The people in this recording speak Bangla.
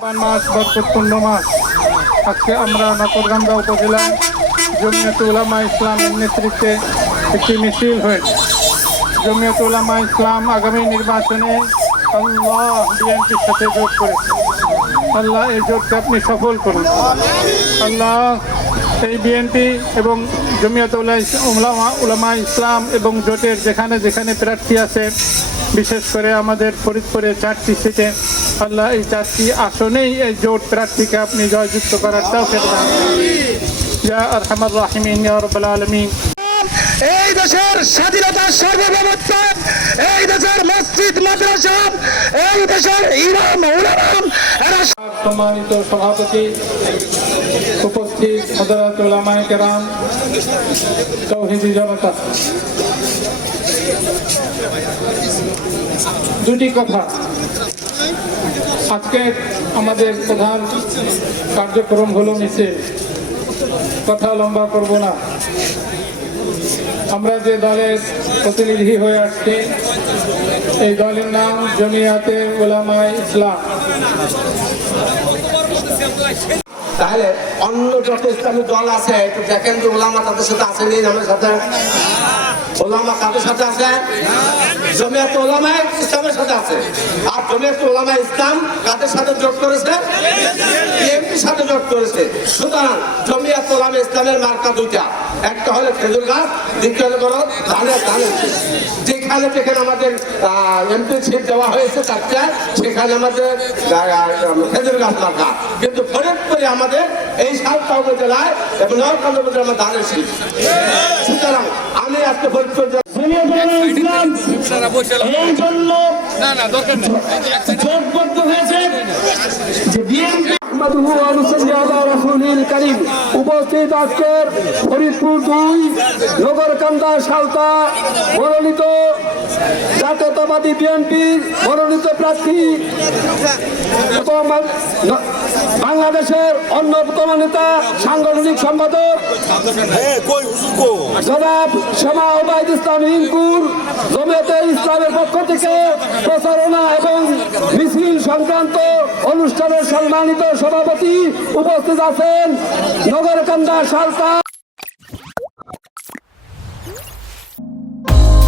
মাস বরকতপূর্ণ মাস। আজকে আমরা নকরগান্দা উপজেলা জমিয়তে উলামা ইসলামের নেতৃত্বে একটি মিছিল হয়েছে। জমিয়তে উলামা ইসলাম আগামী নির্বাচনে আল্লাহ বিএনপির সাথে জোট করেছে। আল্লাহ এই জোটকে আপনি সফল করুন। আল্লাহ এই বিএনপি এবং জমিয়তে উলামা ইসলাম এবং জোটের যেখানে যেখানে প্রার্থী আছে, বিশেষ করে আমাদের ফরিদপুরে 4টি সিটে, আল্লাহ এই 4টি আসনেই এই জোট প্রার্থীকে আপনি জয়যুক্ত করার তৌফিক দান করুন। ইয়া আরহামার রাহিমিন, ইয়া রাব্বাল আলামিন। এই দেশের স্বাধীনতার সার্বভৌমত্ব, এই দেশের মসজিদ মাদ্রাসা, এই দেশের ইমাম উলামা, এরা সম্মানিত সভাপতি, উপস্থিত হযরত উলামায়ে কেরাম, তৌহিদি জনতা, দুটি কথা। আজকে আমাদের প্রধান কার্যক্রম হলো মিছিল। কথা লম্বা করব না। আমরা যে দলের প্রতিনিধি হয়ে আসছি, এই দলের নাম জমিয়াতে উলামায়ে ইসলাম। তাহলে অন্য যত ইসলামী দল আছে একটু দেখেন যে ওলামা তাদের সাথে আছে নেই, আমার সাথে ওলামা কাদের সাথে আছে? জমিয়তে উলামা ইসলামের সাথে আছে। আর জমিয়তে উলামা ইসলাম কাদের সাথে জোট করেছে? বিএনপির সাথে জোট করেছে। সুতরাং জমিয়তে উলামা ইসলামের মার্কা দুইটা, একটা হলো খেজুর গাছ, দ্বিতীয় হলো ধানের শীষ। যেখানে যেখানে আমাদের এমপি সিট দেওয়া হয়েছে চারটা, সেখানে আমাদের খেজুর গাছ মার্কা। কিন্তু ফরিদপুরে আমাদের এই সাতটা উপজেলায় এবং নরকান্দা উপজেলায় আমার ধানের শীষ। সুতরাং আমি আজকে ফরিদপুর ইসলাম এই জন্য জোটবদ্ধ হয়েছে যে বিএনপি উপস্থিত আজকের ফরিদপুর 2 নগরকান্দা সালতা মনোনীত জাতীয়তাবাদী বিএনপির মনোনীত প্রার্থী বাংলাদেশের অন্যতম নেতা সাংগঠনিক সম্পাদক জনাব শামা ওবায়দ ইসলাম ইনকুর জমিয়তে ইসলামের পক্ষ থেকে প্রচারণা এবং মিছিল সংক্রান্ত অনুষ্ঠানের সম্মানিত সভাপতি উপস্থিত আছেন নগরকান্দা সালতা।